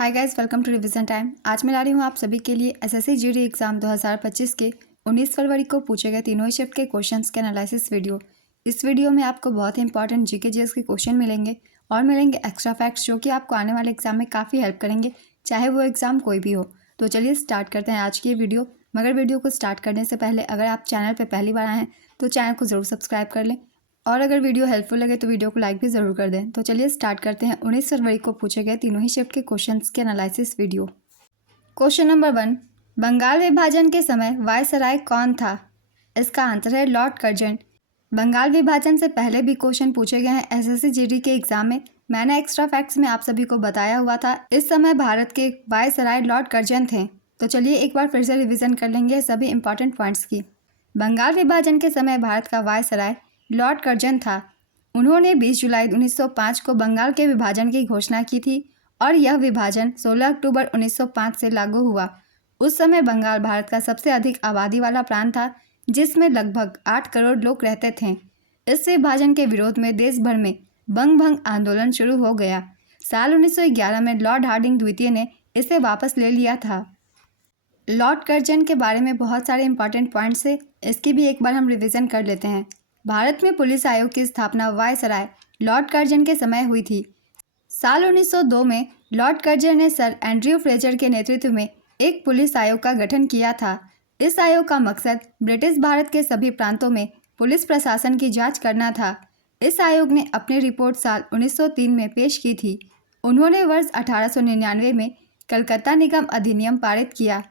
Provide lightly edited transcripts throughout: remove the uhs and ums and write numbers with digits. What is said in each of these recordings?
Hi guys, welcome to revision time. आज मैं ला रही हूँ आप सभी के लिए एसएससी जीडी एग्जाम 2025 के 19 फरवरी को पूछे गए तीनों ही शिफ्ट के क्वेश्चंस के एनालिसिस वीडियो। इस वीडियो में आपको बहुत ही इंपॉर्टेंट जीके जीएस के क्वेश्चन मिलेंगे और मिलेंगे एक्स्ट्रा फैक्ट्स जो कि आपको आने वाले एग्जाम में काफ़ी हेल्प करेंगे, चाहे वो एग्जाम कोई भी हो। तो चलिए स्टार्ट करते हैं आज की ये वीडियो। मगर वीडियो को स्टार्ट करने से पहले अगर आप चैनल पर पहली बार आए हैं तो चैनल को ज़रूर सब्सक्राइब कर लें और अगर वीडियो हेल्पफुल लगे तो वीडियो को लाइक भी ज़रूर कर दें। तो चलिए स्टार्ट करते हैं 19 फरवरी को पूछे गए तीनों ही शिफ्ट के क्वेश्चंस के analysis video. Question number 1, Bengal विभाजन के समय वायसराय कौन था? इसका आंसर है लॉर्ड कर्जन। बंगाल विभाजन से पहले भी क्वेश्चन पूछे गए हैं एसएससी जीडी के एग्जाम में। मैंने एक्स्ट्रा फैक्ट्स में आप सभी को बताया हुआ था, इस समय भारत के वायसराय लॉर्ड कर्जन थे। तो चलिए एक बार फिर से रिविजन कर लेंगे सभी इंपॉर्टेंट पॉइंट्स की। बंगाल विभाजन के समय भारत का वायसराय लॉर्ड कर्जन था। उन्होंने 20 जुलाई 1905 को बंगाल के विभाजन की घोषणा की थी और यह विभाजन 16 अक्टूबर 1905 से लागू हुआ। उस समय बंगाल भारत का सबसे अधिक आबादी वाला प्रांत था, जिसमें लगभग 8 करोड़ लोग रहते थे। इस विभाजन के विरोध में देश भर में बंग भंग आंदोलन शुरू हो गया। साल 1911 में लॉर्ड हार्डिंग द्वितीय ने इसे वापस ले लिया था। लॉर्ड कर्जन के बारे में बहुत सारे इंपॉर्टेंट पॉइंट्स है, इसकी भी एक बार हम रिवीजन कर लेते हैं। भारत में पुलिस आयोग की स्थापना वायसराय लॉर्ड कर्जन के समय हुई थी। साल 1902 में लॉर्ड कर्जन ने सर एंड्रयू फ्रेजर के नेतृत्व में एक पुलिस आयोग का गठन किया था। इस आयोग का मकसद ब्रिटिश भारत के सभी प्रांतों में पुलिस प्रशासन की जांच करना था। इस आयोग ने अपनी रिपोर्ट साल 1903 में पेश की थी। उन्होंने वर्ष 1899 में कलकत्ता निगम अधिनियम पारित किया।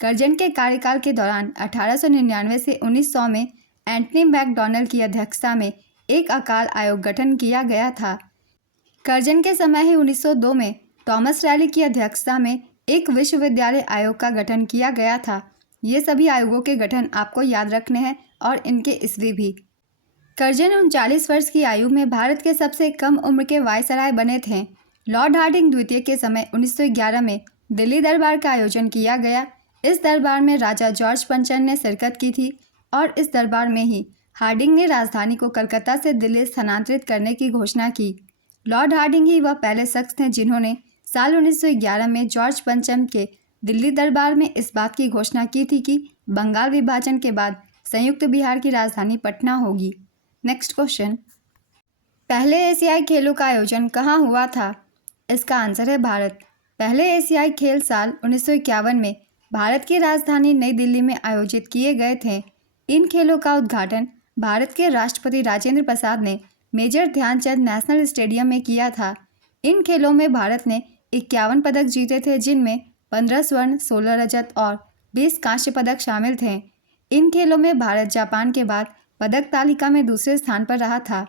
कर्जन के कार्यकाल के दौरान 1899 से 1900 में एंटनी मैकडॉनल्ड की अध्यक्षता में एक अकाल आयोग गठन किया गया था। कर्जन के समय ही 1902 में थॉमस रैली की अध्यक्षता में एक विश्वविद्यालय आयोग का गठन किया गया था। ये सभी आयोगों के गठन आपको याद रखने हैं और इनके ईस्वी भी। कर्जन 39 वर्ष की आयु में भारत के सबसे कम उम्र के वायसराय बने थे। लॉर्ड हार्डिंग द्वितीय के समय 1911 में दिल्ली दरबार का आयोजन किया गया। इस दरबार में राजा जॉर्ज पंचम ने शिरकत की थी और इस दरबार में ही हार्डिंग ने राजधानी को कलकत्ता से दिल्ली स्थानांतरित करने की घोषणा की। लॉर्ड हार्डिंग ही वह पहले शख्स थे जिन्होंने साल 1911 में जॉर्ज पंचम के दिल्ली दरबार में इस बात की घोषणा की थी कि बंगाल विभाजन के बाद संयुक्त बिहार की राजधानी पटना होगी। नेक्स्ट क्वेश्चन, पहले एशियाई खेलों का आयोजन कहाँ हुआ था? इसका आंसर है भारत। पहले एशियाई खेल साल 1951 में भारत की राजधानी नई दिल्ली में आयोजित किए गए थे। इन खेलों का उद्घाटन भारत के राष्ट्रपति राजेंद्र प्रसाद ने मेजर ध्यानचंद नेशनल स्टेडियम में किया था। इन खेलों में भारत ने 51 पदक जीते थे, जिनमें 15 स्वर्ण, 16 रजत और 20 कांस्य पदक शामिल थे। इन खेलों में भारत जापान के बाद पदक तालिका में दूसरे स्थान पर रहा था।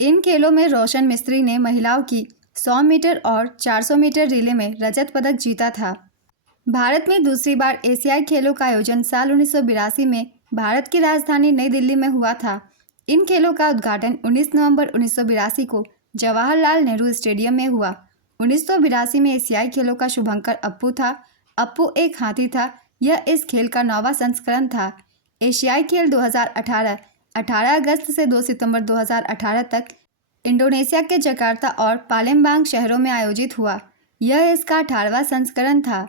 इन खेलों में रोशन मिस्त्री ने महिलाओं की 100 मीटर और 400 मीटर रिले में रजत पदक जीता था। भारत में दूसरी बार एशियाई खेलों का आयोजन साल 1982 में भारत की राजधानी नई दिल्ली में हुआ था। इन खेलों का उद्घाटन 19 नवंबर 1982 को जवाहरलाल नेहरू स्टेडियम में हुआ। 1982 में एशियाई खेलों का शुभंकर अप्पू था। अप्पू एक हाथी था। यह इस खेल का 9वां संस्करण था। एशियाई खेल 2018 18 अगस्त से 2 सितंबर 2018 तक इंडोनेशिया के जकार्ता और पालेम्बांग शहरों में आयोजित हुआ। यह इसका 18वां संस्करण था।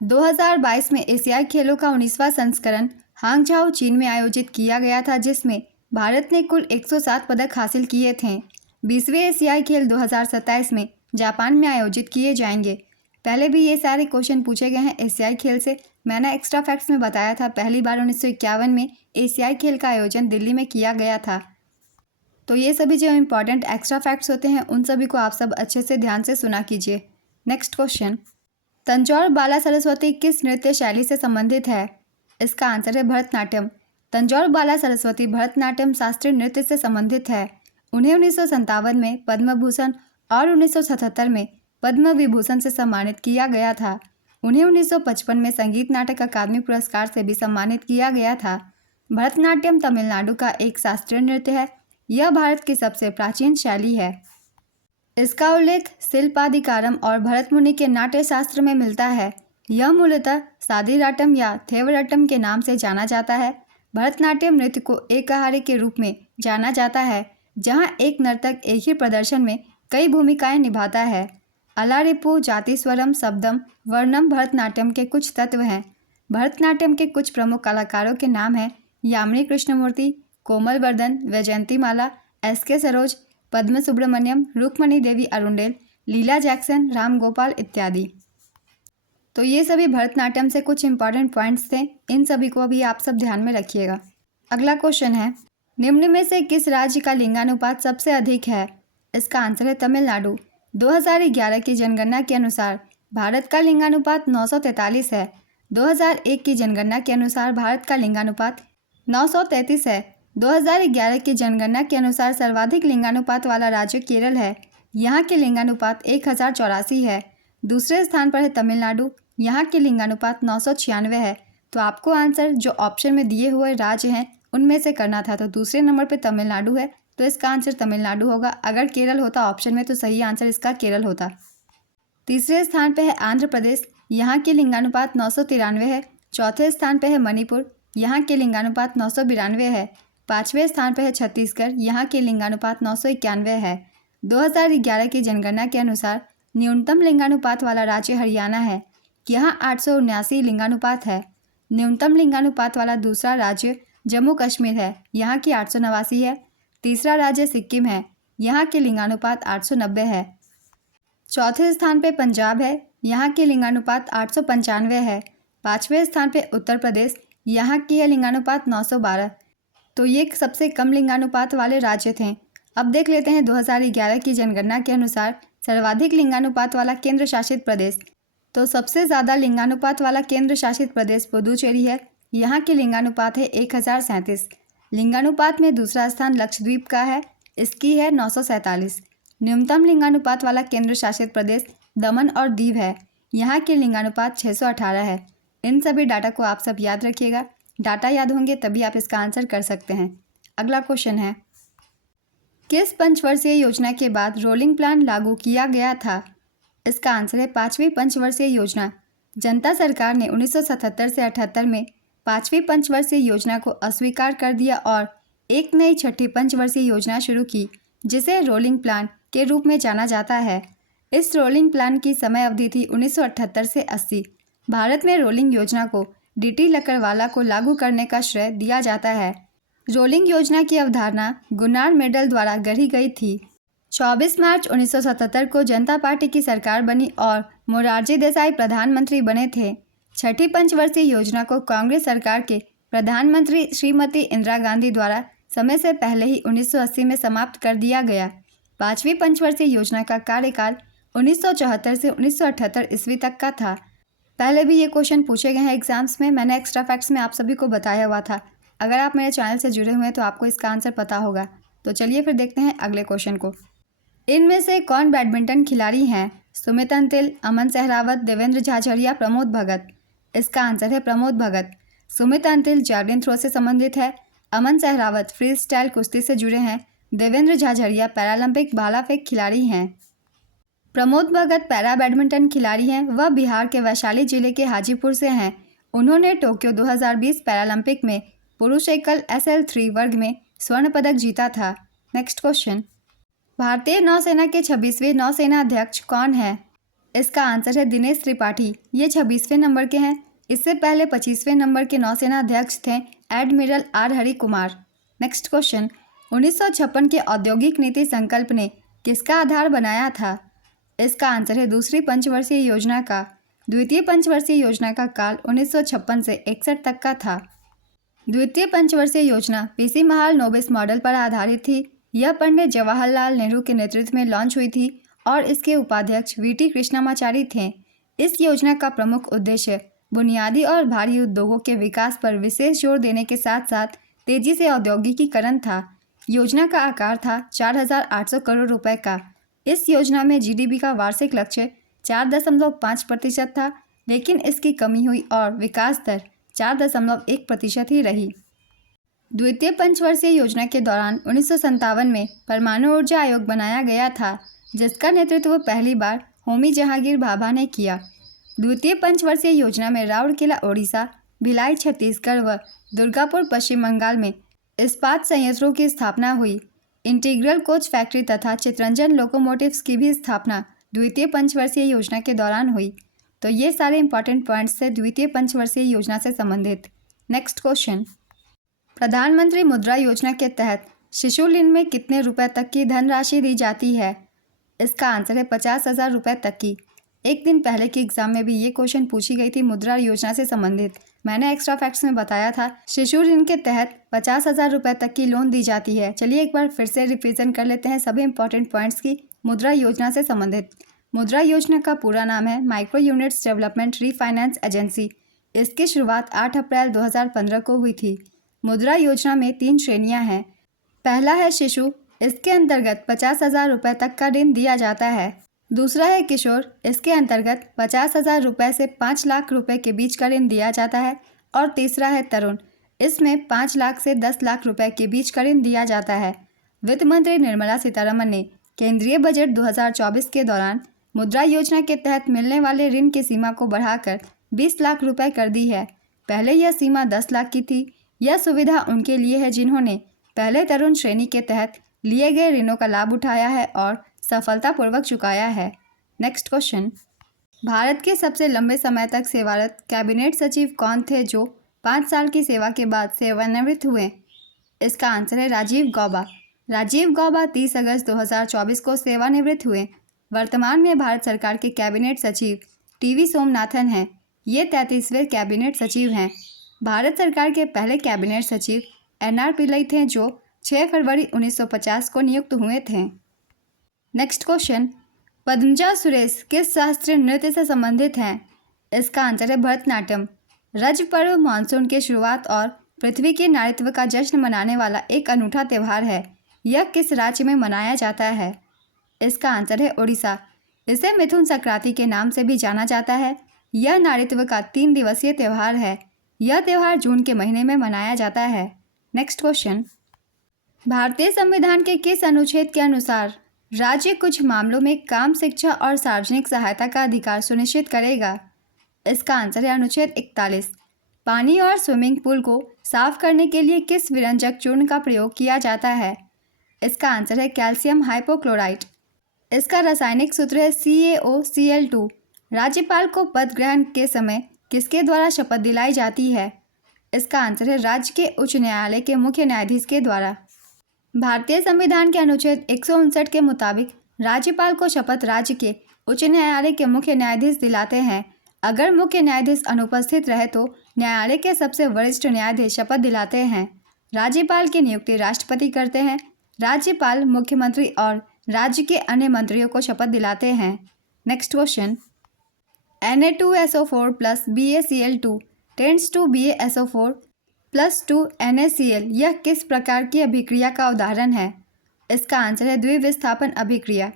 2022 में एशियाई खेलों का 19वां संस्करण हांगझाओ, चीन में आयोजित किया गया था, जिसमें भारत ने कुल 107 पदक हासिल किए थे। 20वें एशियाई खेल 2027 में जापान में आयोजित किए जाएंगे। पहले भी ये सारे क्वेश्चन पूछे गए हैं एशियाई खेल से। मैंने एक्स्ट्रा फैक्ट्स में बताया था पहली बार 1951 में एशियाई खेल का आयोजन दिल्ली में किया गया था। तो ये सभी जो इम्पॉर्टेंट एक्स्ट्रा फैक्ट्स होते हैं उन सभी को आप सब अच्छे से ध्यान से सुना कीजिए। नेक्स्ट क्वेश्चन, तंजौर बाला सरस्वती किस नृत्य शैली से संबंधित है? इसका आंसर है भरतनाट्यम। तंजौर बाला सरस्वती भरतनाट्यम शास्त्रीय नृत्य से संबंधित है। उन्हें 1957 में पद्म भूषण और 1977 में पद्म विभूषण से सम्मानित किया गया था। उन्हें 1955 में संगीत नाटक अकादमी पुरस्कार से भी सम्मानित किया गया था। भरतनाट्यम तमिलनाडु का एक शास्त्रीय नृत्य है। यह भारत की सबसे प्राचीन शैली है। इसका उल्लेख शिल्पाधिकारम और भरत मुनि के नाट्य शास्त्र में मिलता है। यह मूलतः सादीराटम या थेवरटम के नाम से जाना जाता है। भरतनाट्यम नृत्य को एकहारे के रूप में जाना जाता है, जहां एक नर्तक एक ही प्रदर्शन में कई भूमिकाएं निभाता है। अलारिपू, जातिस्वरम, शब्दम, वर्णम भरतनाट्यम के कुछ तत्व हैं। भरतनाट्यम के कुछ प्रमुख कलाकारों के नाम हैं यामिनी कृष्णमूर्ति, कोमल वर्धन, वैजयंतीमाला, एस.के. सरोज, पद्म सुब्रमण्यम, रुक्मणी देवी अरुंडेल, लीला जैक्सन, राम गोपाल इत्यादि। तो ये सभी भरतनाट्यम से कुछ इंपॉर्टेंट पॉइंट्स थे, इन सभी को भी आप सब ध्यान में रखिएगा। अगला क्वेश्चन है, निम्न में से किस राज्य का लिंगानुपात सबसे अधिक है? इसका आंसर है तमिलनाडु। 2011 की जनगणना के अनुसार भारत का लिंगानुपात 943 है। 2001 की जनगणना के अनुसार भारत का लिंगानुपात 933 है। 2011 की जनगणना के अनुसार सर्वाधिक लिंगानुपात वाला राज्य केरल है। यहाँ के लिंगानुपात 1084 है। दूसरे स्थान पर है तमिलनाडु, यहाँ के लिंगानुपात 996 है। तो आपको आंसर जो ऑप्शन में दिए हुए राज्य हैं उनमें से करना था। तो दूसरे नंबर पे तमिलनाडु है, तो इसका आंसर तमिलनाडु होगा। अगर केरल होता ऑप्शन में तो सही आंसर इसका केरल होता। तीसरे स्थान पे है आंध्र प्रदेश, यहाँ के लिंगानुपात 993 है। चौथे स्थान पे है मणिपुर, यहाँ के लिंगानुपात 992 है। पाँचवें स्थान पे है छत्तीसगढ़, यहाँ के लिंगानुपात 991 है। 2011 की जनगणना के अनुसार न्यूनतम लिंगानुपात वाला राज्य हरियाणा है, यहाँ 879 लिंगानुपात है। न्यूनतम लिंगानुपात वाला दूसरा राज्य जम्मू कश्मीर है, यहाँ की 889 है। तीसरा राज्य सिक्किम है, यहाँ के लिंगानुपात 890 है। चौथे स्थान पे पंजाब है, यहाँ के लिंगानुपात 895 है। पाँचवें स्थान पे उत्तर प्रदेश, यहाँ की है लिंगानुपात 912। तो ये सबसे कम लिंगानुपात वाले राज्य थे। अब देख लेते हैं 2011 की जनगणना के अनुसार सर्वाधिक लिंगानुपात वाला केंद्र शासित प्रदेश। तो सबसे ज़्यादा लिंगानुपात वाला केंद्र शासित प्रदेश पुदुचेरी है, यहाँ के लिंगानुपात है 1037। लिंगानुपात में दूसरा स्थान लक्षद्वीप का है, इसकी है 947। न्यूनतम लिंगानुपात वाला केंद्र शासित प्रदेश दमन और दीव है, यहाँ के लिंगानुपात 618 है। इन सभी डाटा को आप सब याद रखिएगा, डाटा याद होंगे तभी आप इसका आंसर कर सकते हैं। अगला क्वेश्चन है, किस पंचवर्षीय योजना के बाद रोलिंग प्लान लागू किया गया था? इसका आंसर है 5वीं पंचवर्षीय योजना। जनता सरकार ने 1977 से 78 में 5वीं पंचवर्षीय योजना को अस्वीकार कर दिया और एक नई 6ठी पंचवर्षीय योजना शुरू की, जिसे रोलिंग प्लान के रूप में जाना जाता है। इस रोलिंग प्लान की समय अवधि थी 1978 से 80। भारत में रोलिंग योजना को डीटी लकड़वाला को लागू करने का श्रेय दिया जाता है। रोलिंग योजना की अवधारणा गुनार मेडल द्वारा गढ़ी गई थी। 24 मार्च 1977 को जनता पार्टी की सरकार बनी और मोरारजी देसाई प्रधानमंत्री बने थे। 6ठी पंचवर्षीय योजना को कांग्रेस सरकार के प्रधानमंत्री श्रीमती इंदिरा गांधी द्वारा समय से पहले ही 1980 में समाप्त कर दिया गया। 5वीं पंचवर्षीय योजना का कार्यकाल 1974 से 1978 ईस्वी तक का था। पहले भी ये क्वेश्चन पूछे गए हैं एग्जाम्स में, मैंने एक्स्ट्रा फैक्ट्स में आप सभी को बताया हुआ था। अगर आप मेरे चैनल से जुड़े हुए हैं तो आपको इसका आंसर पता होगा। तो चलिए फिर देखते हैं अगले क्वेश्चन को। इनमें से कौन बैडमिंटन खिलाड़ी हैं? सुमित अंतिल, अमन सहरावत, देवेंद्र झाझड़िया, प्रमोद भगत। इसका आंसर है प्रमोद भगत। सुमित अंतिल जैवलिन थ्रो से संबंधित है, अमन सहरावत फ्री स्टाइल कुश्ती से जुड़े हैं, देवेंद्र झाझड़िया पैरालंपिक भाला फेंक खिलाड़ी हैं। प्रमोद भगत पैरा बैडमिंटन खिलाड़ी हैं, वह बिहार के वैशाली जिले के हाजीपुर से हैं। उन्होंने टोक्यो 2020 पैरालंपिक में पुरुष एकल SL3 वर्ग में स्वर्ण पदक जीता था। नेक्स्ट क्वेश्चन, भारतीय नौसेना के 26वें नौसेना अध्यक्ष कौन है? इसका आंसर है दिनेश त्रिपाठी। ये 26वें नंबर के हैं। इससे पहले 25वें नंबर के नौसेना अध्यक्ष थे admiral R Hari Kumar. Next question, 1956 के औद्योगिक नीति संकल्प ने किसका आधार बनाया था? इसका आंसर है दूसरी पंचवर्षीय योजना का। द्वितीय पंचवर्षीय योजना का काल 1956 से 61 तक का था। द्वितीय पंचवर्षीय योजना PC महाल नोबिस मॉडल पर आधारित थी। यह पंडित जवाहरलाल नेहरू के नेतृत्व में लॉन्च हुई थी और इसके उपाध्यक्ष VT कृष्णमाचारी थे। इस योजना का प्रमुख उद्देश्य बुनियादी और भारी उद्योगों के विकास पर विशेष जोर देने के साथ साथ तेजी से औद्योगिकीकरण था। योजना का आकार था 4,800 करोड़ रुपए का। इस योजना में GDP का वार्षिक लक्ष्य 4.5% था, लेकिन इसकी कमी हुई और विकास दर 4.1% ही रही। द्वितीय पंचवर्षीय योजना के दौरान 1957 में परमाणु ऊर्जा आयोग बनाया गया था, जिसका नेतृत्व पहली बार होमी जहांगीर भाभा ने किया। द्वितीय पंचवर्षीय योजना में राउरकेला ओडिशा, भिलाई छत्तीसगढ़ व दुर्गापुर पश्चिम बंगाल में इस्पात संयंत्रों की स्थापना हुई। इंटीग्रल कोच फैक्ट्री तथा चितरंजन लोकोमोटिव्स की भी स्थापना द्वितीय पंचवर्षीय योजना के दौरान हुई। तो ये सारे इंपॉर्टेंट पॉइंट्स थे द्वितीय पंचवर्षीय योजना से संबंधित। नेक्स्ट क्वेश्चन, प्रधानमंत्री मुद्रा योजना के तहत शिशु ऋण में कितने रुपए तक की धनराशि दी जाती है? इसका आंसर है 50,000 रुपये तक की। एक दिन पहले के एग्जाम में भी ये क्वेश्चन पूछी गई थी मुद्रा योजना से संबंधित। मैंने एक्स्ट्रा फैक्ट्स में बताया था शिशु ऋण के तहत 50,000 रुपये तक की लोन दी जाती है। चलिए एक बार फिर से रिवीजन कर लेते हैं सभी इंपॉर्टेंट पॉइंट्स की मुद्रा योजना से संबंधित। मुद्रा योजना का पूरा नाम है micro units development refinance agency. इसकी शुरुआत 8 अप्रैल 2015 को हुई थी। मुद्रा योजना में 3 श्रेणियां हैं। पहला है शिशु, इसके अंतर्गत 50,000 रुपये तक का ऋण दिया जाता है। दूसरा है किशोर, इसके अंतर्गत 50,000 रुपये से 5 लाख रुपए के बीच का ऋण दिया जाता है। और तीसरा है तरुण, इसमें 5 लाख से 10 लाख रुपए के बीच का ऋण दिया जाता है। वित्त मंत्री निर्मला सीतारमण ने केंद्रीय बजट 2024 के दौरान मुद्रा योजना के तहत मिलने वाले ऋण की सीमा को बढ़ाकर 20 लाख रुपए कर दी है। पहले यह सीमा 10 लाख की थी। यह सुविधा उनके लिए है जिन्होंने पहले तरुण श्रेणी के तहत लिए गए ऋणों का लाभ उठाया है और सफलतापूर्वक चुकाया है। नेक्स्ट क्वेश्चन, भारत के सबसे लंबे समय तक सेवारत कैबिनेट सचिव कौन थे जो 5 साल की सेवा के बाद सेवानिवृत्त हुए? इसका आंसर है राजीव गौबा। राजीव गौबा 30 अगस्त 2024 को सेवानिवृत्त हुए। वर्तमान में भारत सरकार के कैबिनेट सचिव टीवी सोमनाथन हैं। ये 33वें कैबिनेट सचिव हैं। भारत सरकार के पहले कैबिनेट सचिव एनआर पिल्लई थे जो 6 फरवरी 1950 को नियुक्त हुए थे। नेक्स्ट क्वेश्चन, पद्मजा सुरेश किस शास्त्रीय नृत्य से संबंधित हैं? इसका आंसर है भरतनाट्यम। रज पर्व मानसून की शुरुआत और पृथ्वी के नारित्व का जश्न मनाने वाला एक अनूठा त्यौहार है। यह किस राज्य में मनाया जाता है? इसका आंसर है उड़ीसा। इसे मिथुन संक्रांति के नाम से भी जाना जाता है। यह नारित्व का 3 दिवसीय त्यौहार है। यह त्यौहार जून के महीने में मनाया जाता है। नेक्स्ट क्वेश्चन, भारतीय संविधान के किस अनुच्छेद के अनुसार राज्य कुछ मामलों में काम, शिक्षा और सार्वजनिक सहायता का अधिकार सुनिश्चित करेगा? इसका आंसर है अनुच्छेद 41। पानी और स्विमिंग पूल को साफ करने के लिए किस विरंजक चूर्ण का प्रयोग किया जाता है? इसका आंसर है कैल्शियम हाइपोक्लोराइट। इसका रासायनिक सूत्र है CaOCl2। राज्यपाल को पद ग्रहण के समय किसके द्वारा शपथ दिलाई जाती है? इसका आंसर है राज्य के उच्च न्यायालय के मुख्य न्यायाधीश के द्वारा। भारतीय संविधान के अनुच्छेद 159 के मुताबिक राज्यपाल को शपथ राज्य के उच्च न्यायालय के मुख्य न्यायाधीश दिलाते हैं। अगर मुख्य न्यायाधीश अनुपस्थित रहे तो न्यायालय के सबसे वरिष्ठ न्यायाधीश शपथ दिलाते हैं। राज्यपाल की नियुक्ति राष्ट्रपति करते हैं। राज्यपाल मुख्यमंत्री और राज्य के अन्य मंत्रियों को शपथ दिलाते हैं। Next question, Na2SO4 + BaCl2 tends to BaSO4 + 2 NaCl। यह किस प्रकार की अभिक्रिया का उदाहरण है? इसका आंसर है द्विविस्थापन अभिक्रिया।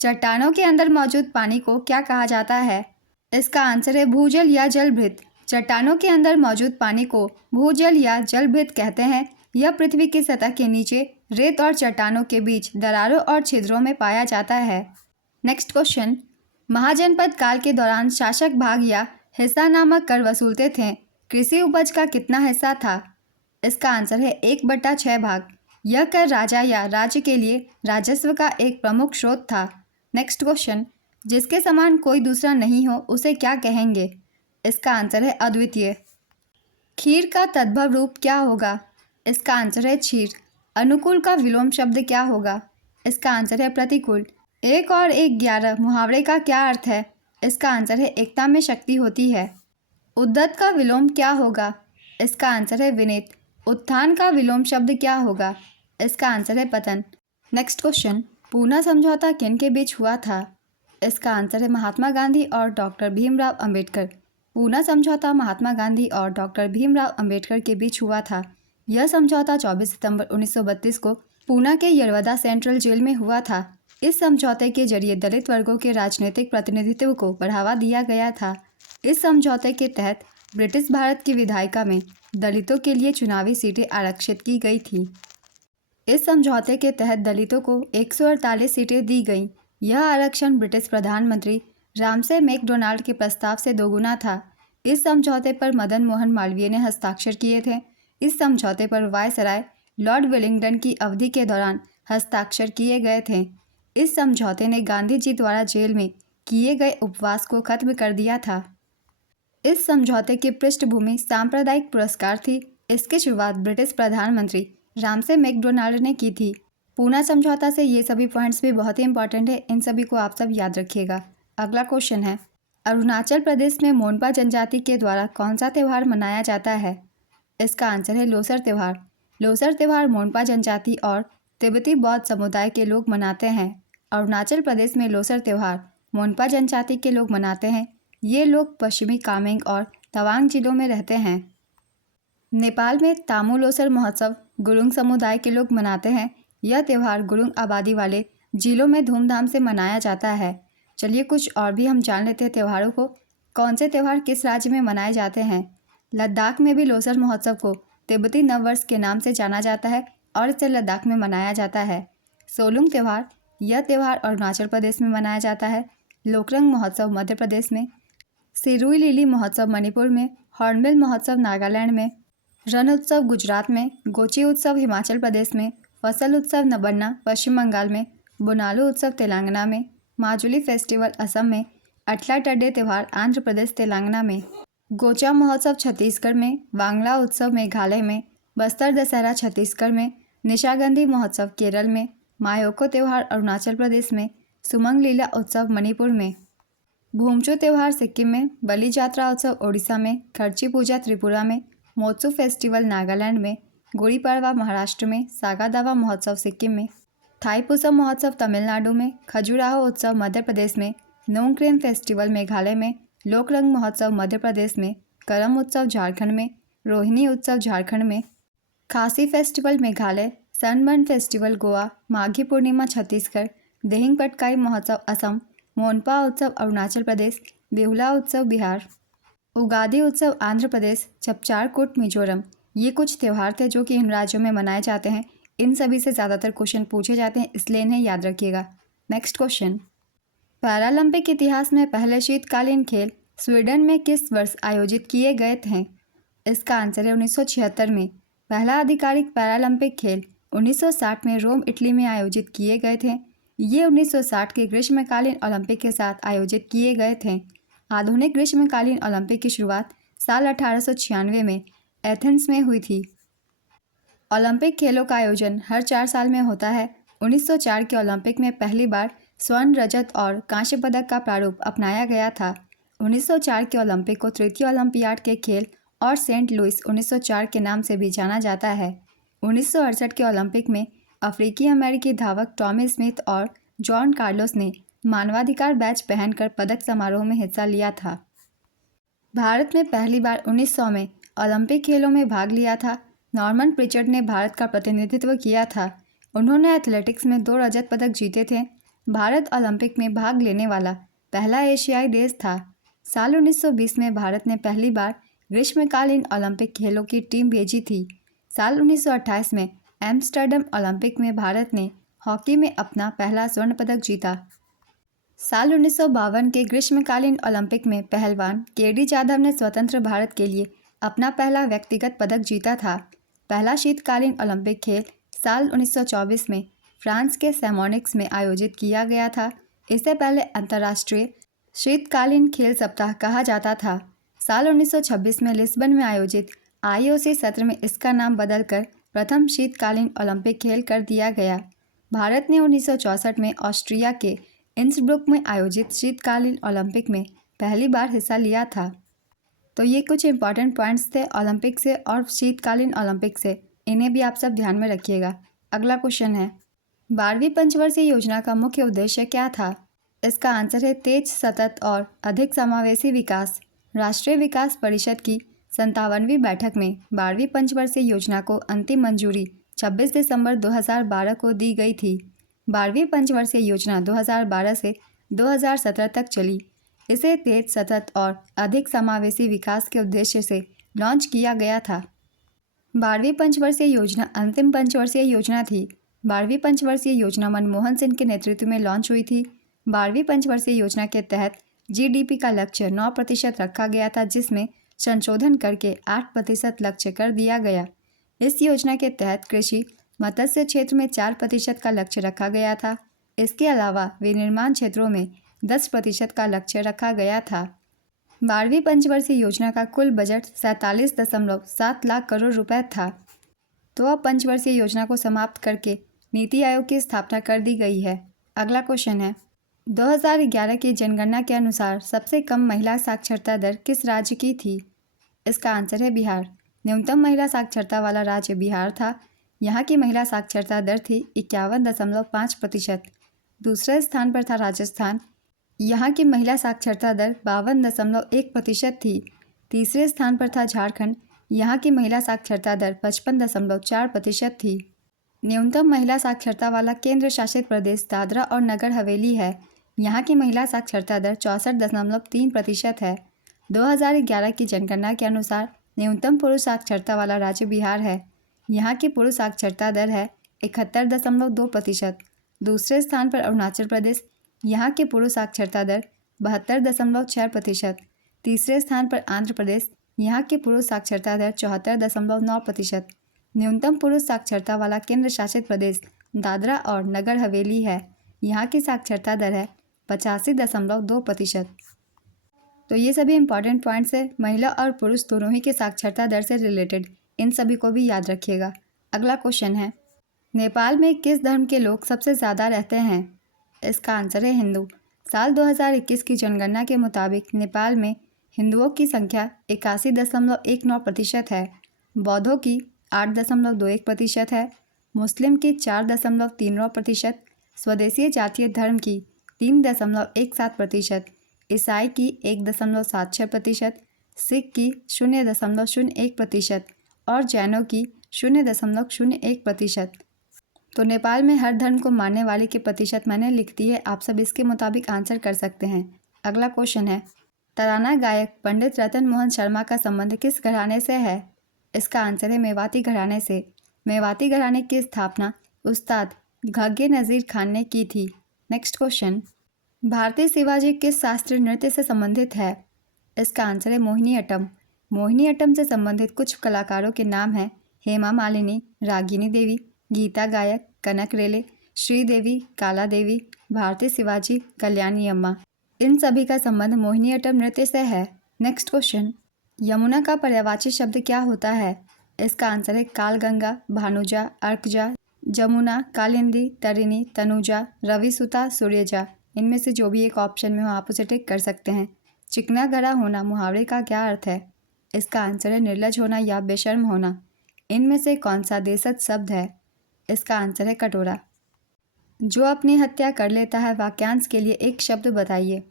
चट्टानों के अंदर मौजूद पानी को क्या कहा जाता है? इसका आंसर है भूजल या जलभृत। चट्टानों के अंदर मौजूद पानी को भूजल या जलभृत कहते हैं। यह पृथ्वी की सतह के नीचे रेत और चट्टानों के बीच दरारों और छिद्रों में पाया जाता है। नेक्स्ट क्वेश्चन, महाजनपद काल के दौरान शासक भाग या हिस्सा नामक कर वसूलते थे। कृषि उपज का कितना हिस्सा था? इसका आंसर है 1/6 भाग। यह कर राजा या राज्य के लिए राजस्व का एक प्रमुख स्रोत था। नेक्स्ट क्वेश्चन, जिसके समान कोई दूसरा नहीं हो उसे क्या कहेंगे? इसका आंसर है अद्वितीय। खीर का तद्भव रूप क्या होगा? इसका आंसर है क्षीर। अनुकूल का विलोम शब्द क्या होगा? इसका आंसर है प्रतिकूल। 1 और 1 11 मुहावरे का क्या अर्थ है? इसका आंसर है एकता में शक्ति होती है। उद्दत का विलोम क्या होगा? इसका आंसर है विनीत। उत्थान का विलोम शब्द क्या होगा? इसका आंसर है पतन। नेक्स्ट क्वेश्चन, पूना समझौता किन के बीच हुआ था? इसका आंसर है महात्मा गांधी और डॉक्टर भीमराव अंबेडकर। पूना समझौता महात्मा गांधी और डॉक्टर भीमराव अंबेडकर के बीच हुआ था। यह समझौता 24 सितंबर 1932 को पूना के यरवदा सेंट्रल जेल में हुआ था। इस समझौते के जरिए दलित वर्गों के राजनीतिक प्रतिनिधित्व को बढ़ावा दिया गया था। इस समझौते के तहत ब्रिटिश भारत की विधायिका में दलितों के लिए चुनावी सीटें आरक्षित की गई थी। इस समझौते के तहत दलितों को 148 सीटें दी गईं। यह आरक्षण ब्रिटिश प्रधानमंत्री रामसे मैकडोनाल्ड के प्रस्ताव से दोगुना था। इस समझौते पर मदन मोहन मालवीय ने हस्ताक्षर किए थे। इस समझौते पर वायसराय लॉर्ड वेलिंगटन की अवधि के दौरान हस्ताक्षर किए गए थे। इस समझौते ने गांधी जी द्वारा जेल में किए गए उपवास को खत्म कर दिया था। इस समझौते की पृष्ठभूमि सांप्रदायिक पुरस्कार थी। इसकी शुरुआत ब्रिटिश प्रधानमंत्री रामसे मैकडोनाल्ड ने की थी। पूना समझौता से ये सभी पॉइंट्स भी बहुत ही इंपॉर्टेंट है, इन सभी को आप सब याद रखिएगा। अगला क्वेश्चन है, अरुणाचल प्रदेश में मोनपा जनजाति के द्वारा कौन सा त्यौहार मनाया जाता है? इसका आंसर है लोसर त्यौहार। लोसर त्यौहार मोनपा जनजाति और तिब्बती बौद्ध समुदाय के लोग मनाते हैं। अरुणाचल प्रदेश में लोसर त्यौहार मोनपा जनजाति के लोग मनाते हैं। ये लोग पश्चिमी कामेंग और तवांग जिलों में रहते हैं। नेपाल में तामू लोसर महोत्सव गुरुंग समुदाय के लोग मनाते हैं। यह त्यौहार गुरुंग आबादी वाले जिलों में धूमधाम से मनाया जाता है। चलिए कुछ और भी हम जान लेते हैं त्योहारों को। कौन से त्यौहार किस राज्य में मनाए जाते हैं? लद्दाख में भी लोसर महोत्सव को तिब्बती नववर्ष के नाम से जाना जाता है और इसे लद्दाख में मनाया जाता है। सोलुंग त्यौहार, यह त्यौहार अरुणाचल प्रदेश में मनाया जाता है। लोकरंग महोत्सव मध्य प्रदेश में, सिरुई लिली महोत्सव मणिपुर में, हॉर्नबिल महोत्सव नागालैंड में, रण उत्सव गुजरात में, गोची उत्सव हिमाचल प्रदेश में, फसल उत्सव नबन्ना पश्चिम बंगाल में, बोनालू उत्सव तेलंगाना में, माजुली फेस्टिवल असम में, अटला टड्डे त्यौहार आंध्र प्रदेश तेलंगाना में, गोचा महोत्सव छत्तीसगढ़ में, वांगला उत्सव मेघालय में, बस्तर दशहरा छत्तीसगढ़ में, निशागंधी महोत्सव केरल में, मायोको त्यौहार अरुणाचल प्रदेश में, सुमंग लीला उत्सव मणिपुर में, भूमचो त्यौहार सिक्किम में, बलि जात्रा उत्सव ओडिशा में, खर्ची पूजा त्रिपुरा में, मोत्सू फेस्टिवल नागालैंड में, गुड़ी पड़वा महाराष्ट्र में, सागा दावा महोत्सव सिक्किम में, थाईपुसम महोत्सव तमिलनाडु में, खजुराहो उत्सव मध्य प्रदेश में, नोंगक्रेम फेस्टिवल मेघालय में, लोकरंग महोत्सव मध्य प्रदेश में, करम उत्सव झारखंड में, रोहिणी उत्सव झारखंड में, Khasi festival Meghalaya, Sunburn festival Goa, Maghi Purnima Chhattisgarh, Dehing Patkai Mahotsav Assam, Monpa उत्सव अरुणाचल प्रदेश, बेहुला उत्सव बिहार, उगादी उत्सव आंध्र प्रदेश, चपचारकूट मिजोरम। ये कुछ त्यौहार थे जो कि इन राज्यों में मनाए जाते हैं। इन सभी से ज़्यादातर क्वेश्चन पूछे जाते हैं, इसलिए इन्हें याद रखिएगा। नेक्स्ट क्वेश्चन, पैरालंपिक इतिहास में पहले शीतकालीन खेल स्वीडन में किस वर्ष आयोजित किए गए थे? इसका आंसर है 1976 में। पहला आधिकारिक पैरालंपिक खेल 1960 में रोम इटली में आयोजित किए गए थे। ये 1960 के ग्रीष्मकालीन ओलंपिक के साथ आयोजित किए गए थे। आधुनिक ग्रीष्मकालीन ओलंपिक की शुरुआत साल 1896 में एथेंस में हुई थी। ओलंपिक खेलों का आयोजन हर 4 साल में होता है। 1904 के ओलंपिक में पहली बार स्वर्ण, रजत और कांस्य पदक का प्रारूप अपनाया गया था। 1904 के ओलंपिक को तृतीय ओलंपियाड के खेल और सेंट लुइस 1904 के नाम से भी जाना जाता है। 1968 के ओलंपिक में अफ्रीकी अमेरिकी धावक टॉमी स्मिथ और जॉन कार्लोस ने मानवाधिकार बैच पहनकर पदक समारोह में हिस्सा लिया था। भारत में पहली बार 1900 में ओलंपिक खेलों में भाग लिया था। नॉर्मन प्रिचर्ड ने भारत का प्रतिनिधित्व किया था। उन्होंने एथलेटिक्स में 2 रजत पदक जीते थे। भारत ओलंपिक में भाग लेने वाला पहला एशियाई देश था। साल 1920 में भारत ने पहली बार ग्रीष्मकालीन ओलंपिक खेलों की टीम भेजी थी। साल 1928 में एम्स्टर्डम ओलंपिक में भारत ने हॉकी में अपना पहला स्वर्ण पदक जीता। साल 1952 के ग्रीष्मकालीन ओलंपिक में पहलवान केडी जाधव ने स्वतंत्र भारत के लिए अपना पहला व्यक्तिगत पदक जीता था। पहला शीतकालीन ओलंपिक खेल साल 1924 में फ्रांस के सैमोनिक्स में आयोजित किया गया था। इससे पहले अंतर्राष्ट्रीय शीतकालीन खेल सप्ताह कहा जाता था। साल 1926 में लिस्बन में आयोजित IOC सत्र में इसका नाम बदलकर प्रथम शीतकालीन ओलंपिक खेल कर दिया गया। भारत ने 1964 में ऑस्ट्रिया के इंसब्रुक में आयोजित शीतकालीन ओलंपिक में पहली बार हिस्सा लिया था। तो ये कुछ इंपॉर्टेंट पॉइंट्स थे ओलंपिक से और शीतकालीन ओलंपिक से, इन्हें भी आप सब ध्यान में रखिएगा। अगला क्वेश्चन है, 12वीं पंचवर्षीय योजना का मुख्य उद्देश्य क्या था? इसका आंसर है तेज, सतत और अधिक समावेशी विकास। राष्ट्रीय विकास परिषद की 57वीं बैठक में 12वीं पंचवर्षीय योजना को अंतिम मंजूरी 26 दिसंबर 2012 को दी गई थी। 12वीं पंचवर्षीय योजना 2012 से 2017 तक चली। इसे तेज, सतत और अधिक समावेशी विकास के उद्देश्य से लॉन्च किया गया था। 12वीं पंचवर्षीय योजना अंतिम पंचवर्षीय योजना थी। 12वीं पंचवर्षीय योजना मनमोहन सिंह के नेतृत्व में लॉन्च हुई थी। 12वीं पंचवर्षीय योजना के तहत GDP का लक्ष्य 9% रखा गया था, जिसमें संशोधन करके 8% लक्ष्य कर दिया गया। इस योजना के तहत कृषि मत्स्य क्षेत्र में 4% का लक्ष्य रखा गया था। इसके अलावा विनिर्माण क्षेत्रों में 10% का लक्ष्य रखा गया था। 12वीं पंचवर्षीय योजना का कुल बजट 47.7 लाख करोड़ रुपए था। तो अब पंचवर्षीय योजना को समाप्त करके नीति आयोग की स्थापना कर दी गई है। अगला क्वेश्चन है, 2011 की जनगणना के अनुसार सबसे कम महिला साक्षरता दर किस राज्य की थी? इसका आंसर है बिहार। न्यूनतम महिला साक्षरता वाला राज्य बिहार था। यहाँ की महिला साक्षरता दर थी 51.5%। दूसरे स्थान पर था राजस्थान। यहाँ की महिला साक्षरता दर 52.1% थी। तीसरे स्थान पर था झारखंड। यहाँ की महिला साक्षरता दर 55.4% थी। न्यूनतम महिला साक्षरता वाला केंद्र शासित प्रदेश दादरा और नगर हवेली है। यहाँ की महिला साक्षरता दर 64.3% है। 2011 की जनगणना के अनुसार न्यूनतम पुरुष साक्षरता वाला राज्य बिहार है। यहाँ की पुरुष साक्षरता दर है 71.2%। दूसरे स्थान पर अरुणाचल प्रदेश। यहाँ की पुरुष साक्षरता दर 72.6%। तीसरे स्थान पर आंध्र प्रदेश। यहाँ की पुरुष साक्षरता दर 74.9%। न्यूनतम पुरुष साक्षरता वाला केंद्र शासित प्रदेश दादरा और नगर हवेली है। यहाँ की साक्षरता दर है 85.2%। तो ये सभी इंपॉर्टेंट पॉइंट्स है महिला और पुरुष दोनों ही के साक्षरता दर से रिलेटेड। इन सभी को भी याद रखिएगा। अगला क्वेश्चन है, नेपाल में किस धर्म के लोग सबसे ज़्यादा रहते हैं? इसका आंसर है हिंदू। साल 2021 की जनगणना के मुताबिक नेपाल में हिंदुओं की संख्या 81.19% है, बौद्धों की 8.21% है, मुस्लिम की 4.39%, स्वदेशी जातीय धर्म की 3.17%, ईसाई की 1.76%, सिख की 0.01% और जैनों की 0.01%। तो नेपाल में हर धर्म को मानने वाले के प्रतिशत मैंने लिख दी है। आप सब इसके मुताबिक आंसर कर सकते हैं। अगला क्वेश्चन है, तराना गायक पंडित रतन मोहन शर्मा का संबंध किस घराने से है? इसका आंसर है मेवाती घराने से। मेवाती घराने की स्थापना उस्ताद घाघे नज़ीर खान ने की थी। नेक्स्ट क्वेश्चन, भारतीय शिवाजी किस शास्त्रीय नृत्य से संबंधित है? इसका आंसर है मोहिनी अट्टम। मोहिनी अट्टम से संबंधित कुछ कलाकारों के नाम हैं हेमा मालिनी, रागिनी देवी, गीता गायक, कनक रेले, श्रीदेवी, काला देवी, भारती शिवाजी, कल्याणी अम्मा। इन सभी का संबंध मोहिनी अट्टम नृत्य से है। नेक्स्ट क्वेश्चन, यमुना का पर्यायवाची शब्द क्या होता है? इसका आंसर है कालगंगा, भानुजा, अर्कजा, जमुना, कालिंदी, तरिणी, तनुजा, रविसुता, सूर्यजा। इनमें से जो भी एक ऑप्शन में हो आप उसे टिक कर सकते हैं। चिकना गरा होना मुहावरे का क्या अर्थ है? इसका आंसर है निर्लज होना या बेशर्म होना। इनमें से कौन सा देशज शब्द है? इसका आंसर है कटोरा। जो अपनी हत्या कर लेता है वाक्यांश के लिए एक शब्द बताइए।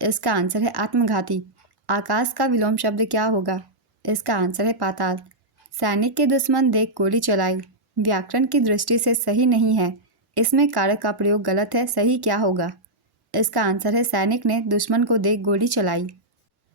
इसका आंसर है आत्मघाती। आकाश का विलोम शब्द क्या होगा? इसका आंसर है पाताल। सैनिक के दुश्मन देख गोली चलाई व्याकरण की दृष्टि से सही नहीं है, इसमें कारक का प्रयोग गलत है, सही क्या होगा? इसका आंसर है सैनिक ने दुश्मन को देख गोली चलाई।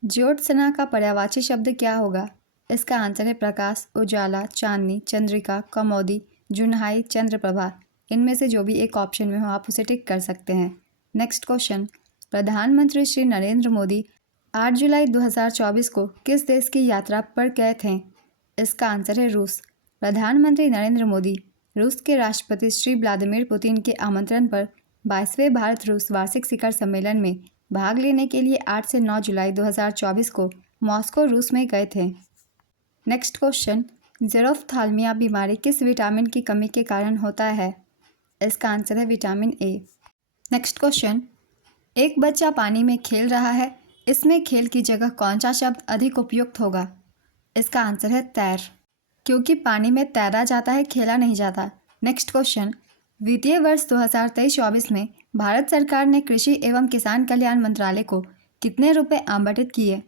ज्योत्सना का पर्यायवाची शब्द क्या होगा? इसका आंसर है प्रकाश, उजाला, चांदनी, चंद्रिका, कमौदी, जुनहाई, चंद्रप्रभा। इनमें से जो भी एक ऑप्शन में हो आप उसे टिक कर सकते हैं। नेक्स्ट क्वेश्चन, प्रधानमंत्री श्री नरेंद्र मोदी 8 जुलाई 2024 को किस देश की यात्रा पर गए थे? इसका आंसर है रूस। प्रधानमंत्री नरेंद्र मोदी रूस के राष्ट्रपति श्री व्लादिमीर पुतिन के आमंत्रण पर 22वें भारत रूस वार्षिक शिखर सम्मेलन में भाग लेने के लिए 8 से 9 जुलाई 2024 को मॉस्को रूस में गए थे। नेक्स्ट क्वेश्चन, ज़ेरोफ्थाल्मिया बीमारी किस विटामिन की कमी के कारण होता है? इसका आंसर है विटामिन ए। नेक्स्ट क्वेश्चन, एक बच्चा पानी में खेल रहा है, इसमें खेल की जगह कौन सा शब्द अधिक उपयुक्त होगा? इसका आंसर है तैर, क्योंकि पानी में तैरा जाता है, खेला नहीं जाता। नेक्स्ट क्वेश्चन, वित्तीय वर्ष 2023-24 में भारत सरकार ने कृषि एवं किसान कल्याण मंत्रालय को कितने रुपए आवंटित किए?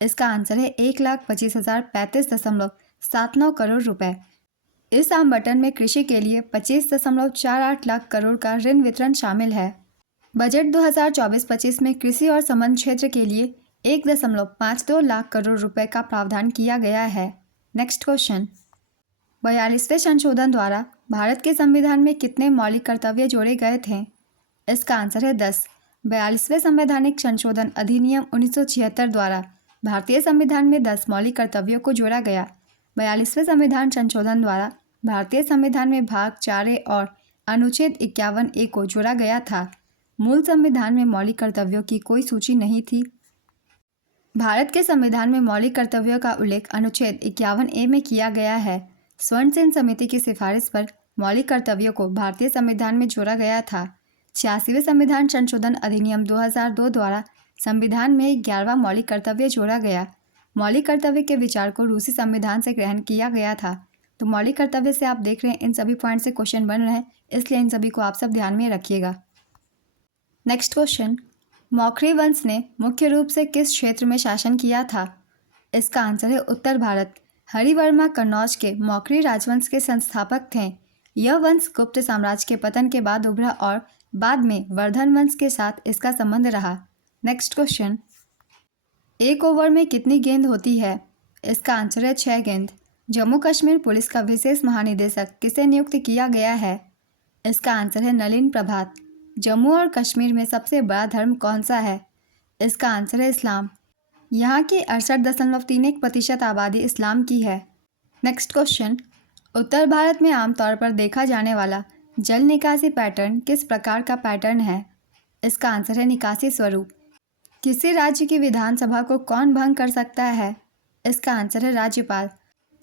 इसका आंसर है 1,25,035.79 करोड़ रुपए। इस आवंटन में कृषि के लिए 25.48 लाख करोड़ का ऋण वितरण शामिल है। बजट 2024-25 में कृषि और संबद्ध क्षेत्र के लिए 1.52 लाख करोड़ रुपए का प्रावधान किया गया है। नेक्स्ट क्वेश्चन, 42वें संशोधन द्वारा भारत के संविधान में कितने मौलिक कर्तव्य जोड़े गए थे? इसका आंसर है 10। 42वें संवैधानिक संशोधन अधिनियम 1976 द्वारा भारतीय संविधान में 10 मौलिक कर्तव्यों को जोड़ा गया। 42वें संविधान संशोधन द्वारा भारतीय संविधान में भाग 4A और अनुच्छेद 51A को जोड़ा गया था। मूल संविधान में मौलिक कर्तव्यों की कोई सूची नहीं थी। भारत के संविधान में मौलिक कर्तव्यों का उल्लेख अनुच्छेद 51A में किया गया है। स्वर्ण सेन समिति की सिफारिश पर मौलिक कर्तव्यों को भारतीय संविधान में जोड़ा गया था। 86वें संविधान संशोधन अधिनियम 2002 द्वारा संविधान में 11वां मौलिक कर्तव्य जोड़ा गया। मौलिक कर्तव्य के विचार को रूसी संविधान से ग्रहण किया गया था। तो मौलिक कर्तव्य से आप देख रहे हैं इन सभी पॉइंट से क्वेश्चन बन रहे हैं, इसलिए इन सभी को आप सब ध्यान में रखिएगा। नेक्स्ट क्वेश्चन, मौखरी वंश ने मुख्य रूप से किस क्षेत्र में शासन किया था? इसका आंसर है उत्तर भारत। हरिवर्मा कन्नौज के मौखरी राजवंश के संस्थापक थे। यह वंश गुप्त साम्राज्य के पतन के बाद उभरा और बाद में वर्धन वंश के साथ इसका संबंध रहा। नेक्स्ट क्वेश्चन, एक ओवर में कितनी गेंद होती है? इसका आंसर है 6 गेंद। जम्मू कश्मीर पुलिस का विशेष महानिदेशक किसे नियुक्त किया गया है? इसका आंसर है नलिन प्रभात। जम्मू और कश्मीर में सबसे बड़ा धर्म कौन सा है? इसका आंसर है इस्लाम। यहाँ की 68.31% आबादी इस्लाम की है। नेक्स्ट क्वेश्चन, उत्तर भारत में आमतौर पर देखा जाने वाला जल निकासी पैटर्न किस प्रकार का पैटर्न है? इसका आंसर है निकासी स्वरूप। किसी राज्य की विधानसभा को कौन भंग कर सकता है? इसका आंसर है राज्यपाल।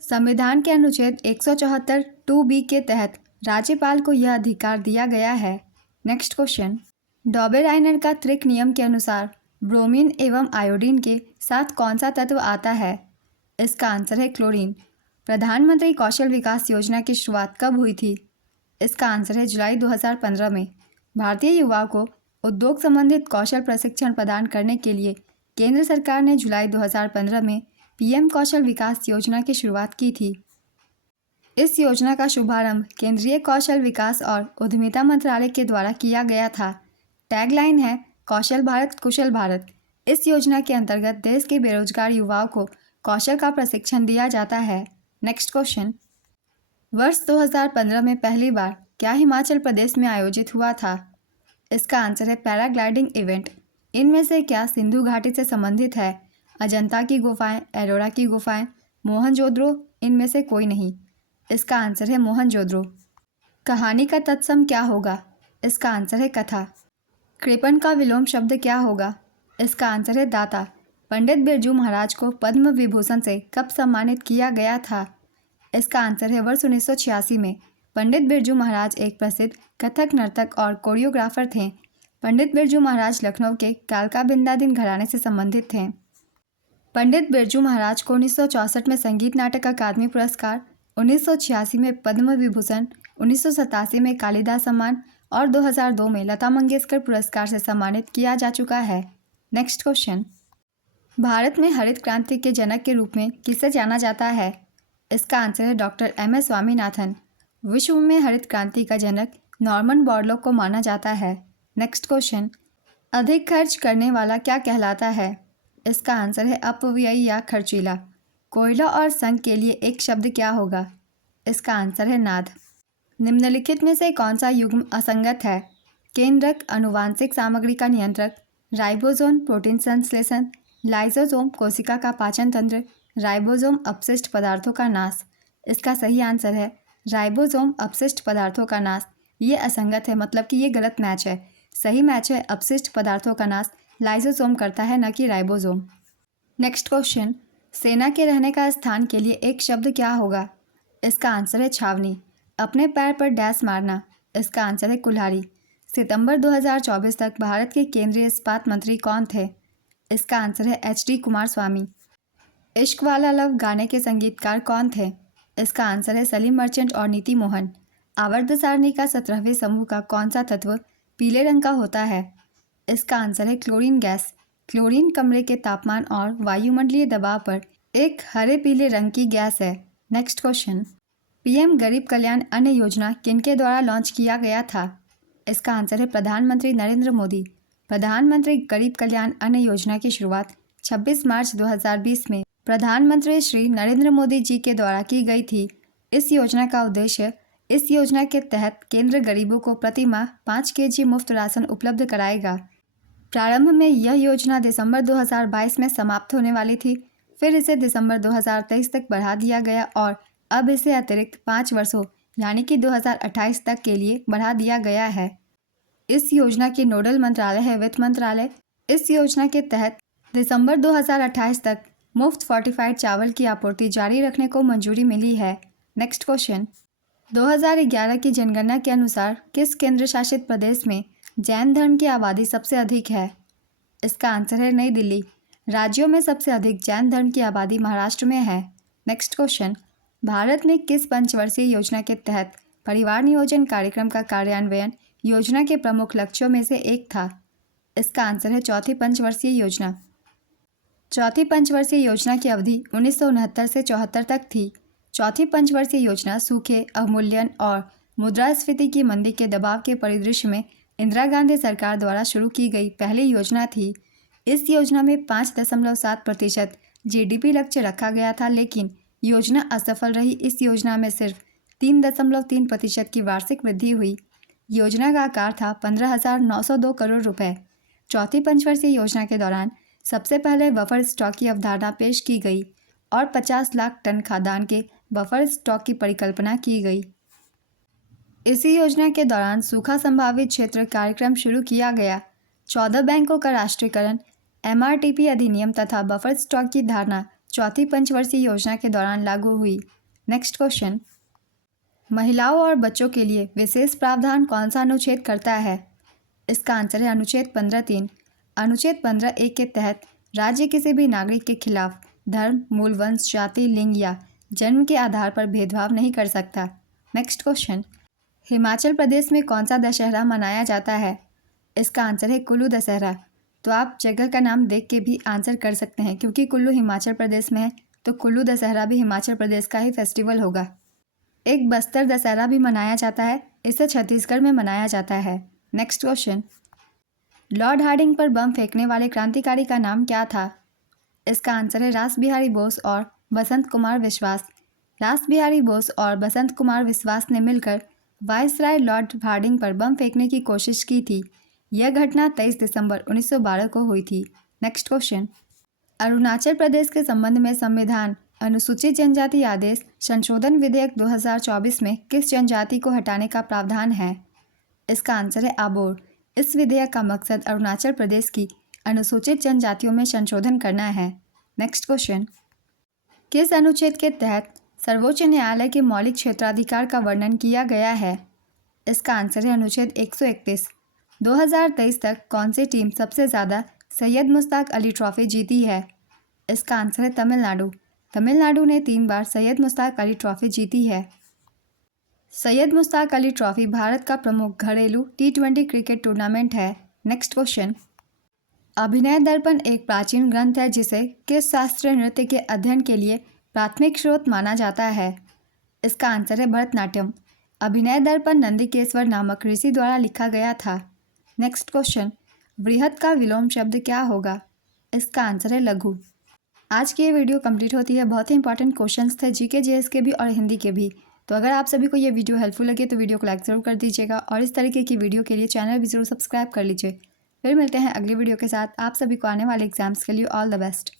संविधान के अनुच्छेद 174 2B के तहत राज्यपाल को यह अधिकार दिया गया है। नेक्स्ट क्वेश्चन, डॉबेराइनर का त्रिक नियम के अनुसार ब्रोमीन एवं आयोडीन के साथ कौन सा तत्व आता है? इसका आंसर है क्लोरीन। प्रधानमंत्री कौशल विकास योजना की शुरुआत कब हुई थी? इसका आंसर है जुलाई 2015 में। भारतीय युवाओं को उद्योग संबंधित कौशल प्रशिक्षण प्रदान करने के लिए केंद्र सरकार ने जुलाई 2015 में PM कौशल विकास योजना की शुरुआत की थी। इस योजना का शुभारंभ केंद्रीय कौशल विकास और उद्यमिता मंत्रालय के द्वारा किया गया था। टैगलाइन है कौशल भारत कुशल भारत। इस योजना के अंतर्गत देश के बेरोजगार युवाओं को कौशल का प्रशिक्षण दिया जाता है। नेक्स्ट क्वेश्चन, वर्ष 2015 में पहली बार क्या हिमाचल प्रदेश में आयोजित हुआ था? इसका आंसर है पैराग्लाइडिंग इवेंट। इनमें से क्या सिंधु घाटी से संबंधित है? अजंता की गुफाएं, एलोरा की गुफाएं, मोहनजोदड़ो, इनमें से कोई नहीं। इसका आंसर है मोहनजोदड़ो। कहानी का तत्सम क्या होगा? इसका आंसर है कथा। कृपण का विलोम शब्द क्या होगा? इसका आंसर है दाता। पंडित बिरजू महाराज को पद्म विभूषण से कब सम्मानित किया गया था? इसका आंसर है वर्ष 1986 में। पंडित बिरजू महाराज एक प्रसिद्ध कथक नर्तक और कोरियोग्राफर थे। पंडित बिरजू महाराज लखनऊ के कालका बिंदादिन घराने से संबंधित थे। पंडित बिरजू महाराज को 1964 में संगीत नाटक अकादमी पुरस्कार, 1986 में पद्म विभूषण, 1987 में कालिदास सम्मान और 2002 में लता मंगेशकर पुरस्कार से सम्मानित किया जा चुका है। नेक्स्ट क्वेश्चन, भारत में हरित क्रांति के जनक के रूप में किसे जाना जाता है? इसका आंसर है डॉक्टर MS स्वामीनाथन। विश्व में हरित क्रांति का जनक नॉर्मन बोरलॉग को माना जाता है। नेक्स्ट क्वेश्चन, अधिक खर्च करने वाला क्या कहलाता है? इसका आंसर है अपव्ययी या खर्चीला। कोयला और संग के लिए एक शब्द क्या होगा? इसका आंसर है नाद। निम्नलिखित में से कौन सा युग्म असंगत है? केंद्रक अनुवांशिक सामग्री का नियंत्रक, राइबोसोम प्रोटीन संश्लेषण, लाइसोसोम कोशिका का पाचन तंत्र, राइबोसोम अपशिष्ट पदार्थों का नाश। इसका सही आंसर है राइबोसोम अपशिष्ट पदार्थों का नाश। ये असंगत है, मतलब कि ये गलत मैच है। सही मैच है अपशिष्ट पदार्थों का नाश लाइसोसोम करता है, न कि राइबोसोम। नेक्स्ट क्वेश्चन, सेना के रहने का स्थान के लिए एक शब्द क्या होगा? इसका आंसर है छावनी। अपने पैर पर डैश मारना। इसका आंसर है कुल्हाड़ी। सितंबर 2024 तक भारत के केंद्रीय इस्पात मंत्री कौन थे? इसका आंसर है HD कुमारस्वामी। इश्क वाला लव गाने के संगीतकार कौन थे? इसका आंसर है सलीम मर्चेंट और नीति मोहन। आवर्त सारणी का 17वें समूह का कौन सा तत्व पीले रंग का होता है? इसका आंसर है क्लोरीन गैस। क्लोरीन कमरे के तापमान और वायुमंडलीय दबाव पर एक हरे पीले रंग की गैस है। नेक्स्ट क्वेश्चन, PM गरीब कल्याण अन्न योजना किनके द्वारा लॉन्च किया गया था? इसका आंसर है प्रधानमंत्री नरेंद्र मोदी। प्रधानमंत्री गरीब कल्याण अन्न योजना की शुरुआत 26 मार्च 2020 में प्रधानमंत्री श्री नरेंद्र मोदी जी के द्वारा की गई थी। इस योजना का उद्देश्य, इस योजना के तहत केंद्र गरीबों को प्रति माह 5 kg मुफ्त राशन उपलब्ध कराएगा। प्रारंभ में यह योजना दिसंबर 2022 में समाप्त होने वाली थी, फिर इसे दिसंबर 2023 तक बढ़ा दिया गया और अब इसे अतिरिक्त 5 वर्षों यानी कि 2028 तक के लिए बढ़ा दिया गया है। इस योजना की नोडल मंत्रालय है वित्त मंत्रालय। इस योजना के तहत दिसंबर 2028 तक मुफ्त फोर्टिफाइड चावल की आपूर्ति जारी रखने को मंजूरी मिली है। नेक्स्ट क्वेश्चन, 2011 की जनगणना के अनुसार किस केंद्र शासित प्रदेश में जैन धर्म की आबादी सबसे अधिक है? इसका आंसर है नई दिल्ली। राज्यों में सबसे अधिक जैन धर्म की आबादी महाराष्ट्र में है। नेक्स्ट क्वेश्चन, भारत में किस पंचवर्षीय योजना के तहत परिवार नियोजन कार्यक्रम का कार्यान्वयन योजना के प्रमुख लक्ष्यों में से एक था? इसका आंसर है चौथी पंचवर्षीय योजना। चौथी पंचवर्षीय योजना की अवधि 1969 से 74 तक थी। चौथी पंचवर्षीय योजना सूखे, अवमूल्यन और मुद्रास्फीति की मंदी के दबाव के परिदृश्य में इंदिरा गांधी सरकार द्वारा शुरू की गई पहली योजना थी। इस योजना में 5.7% GDP लक्ष्य रखा गया था, लेकिन योजना असफल रही। इस योजना में सिर्फ 3.3% की वार्षिक वृद्धि हुई। योजना का आकार था 15,902 करोड़ रुपए। चौथी पंचवर्षीय योजना के दौरान सबसे पहले बफर स्टॉक की अवधारणा पेश की गई और 50 लाख टन खाद्यान्न के बफर स्टॉक की परिकल्पना की गई। इसी योजना के दौरान सूखा संभावित क्षेत्र कार्यक्रम शुरू किया गया। 14 बैंकों का राष्ट्रीयकरण, MRTP अधिनियम तथा बफर स्टॉक की धारणा चौथी पंचवर्षीय योजना के दौरान लागू हुई। नेक्स्ट क्वेश्चन, महिलाओं और बच्चों के लिए विशेष प्रावधान कौन सा अनुच्छेद करता है? इसका आंसर है अनुच्छेद 15(3). अनुच्छेद 15(1) के तहत राज्य किसी भी नागरिक के खिलाफ धर्म, मूल वंश, जाति, लिंग या जन्म के आधार पर भेदभाव नहीं कर सकता। नेक्स्ट क्वेश्चन, हिमाचल प्रदेश में कौन सा दशहरा मनाया जाता है? इसका आंसर है कुल्लू दशहरा। तो आप जगह का नाम देख के भी आंसर कर सकते हैं, क्योंकि कुल्लू हिमाचल प्रदेश में है तो कुल्लू दशहरा भी हिमाचल प्रदेश का ही फेस्टिवल होगा। एक बस्तर दशहरा भी मनाया जाता है, इसे छत्तीसगढ़ में मनाया जाता है। नेक्स्ट क्वेश्चन, लॉर्ड हार्डिंग पर बम फेंकने वाले क्रांतिकारी का नाम क्या था? इसका आंसर है रास बिहारी बोस और बसंत कुमार विश्वास। रास बिहारी बोस और बसंत कुमार विश्वास ने मिलकर वायसराय लॉर्ड हार्डिंग पर बम फेंकने की कोशिश की थी। यह घटना 23 दिसंबर 1912 को हुई थी। नेक्स्ट क्वेश्चन, अरुणाचल प्रदेश के संबंध में संविधान अनुसूचित जनजाति आदेश संशोधन विधेयक 2024 में किस जनजाति को हटाने का प्रावधान है? इसका आंसर है आबोर। इस विधेयक का मकसद अरुणाचल प्रदेश की अनुसूचित जनजातियों में संशोधन करना है। नेक्स्ट क्वेश्चन, किस अनुच्छेद के तहत सर्वोच्च न्यायालय के मौलिक क्षेत्राधिकार का वर्णन किया गया है? इसका आंसर है अनुच्छेद 131। 2023 तक कौन सी टीम सबसे ज़्यादा सैयद मुश्ताक अली ट्रॉफी जीती है? इसका आंसर है तमिलनाडु। तमिलनाडु ने 3 बार सैयद मुश्ताक अली ट्रॉफी जीती है। सैयद मुश्ताक अली ट्रॉफी भारत का प्रमुख घरेलू T20 क्रिकेट टूर्नामेंट है। नेक्स्ट क्वेश्चन, अभिनय दर्पण एक प्राचीन ग्रंथ है जिसे किस शास्त्रीय नृत्य के अध्ययन के लिए प्राथमिक स्रोत माना जाता है? इसका आंसर है भरतनाट्यम। अभिनय दर्पण नंदिकेश्वर नामक ऋषि द्वारा लिखा गया था। नेक्स्ट क्वेश्चन, बृहत का विलोम शब्द क्या होगा? इसका आंसर है लघु। आज की ये वीडियो कंप्लीट होती है। बहुत ही इंपॉर्टेंट क्वेश्चंस थे GK GS के भी और हिंदी के भी। तो अगर आप सभी को ये वीडियो हेल्पफुल लगे तो वीडियो को लाइक ज़रूर कर दीजिएगा और इस तरीके की वीडियो के लिए चैनल भी ज़रूर सब्सक्राइब कर लीजिए। फिर मिलते हैं अगली वीडियो के साथ। आप सभी को आने वाले एग्जाम्स के लिए ऑल द बेस्ट।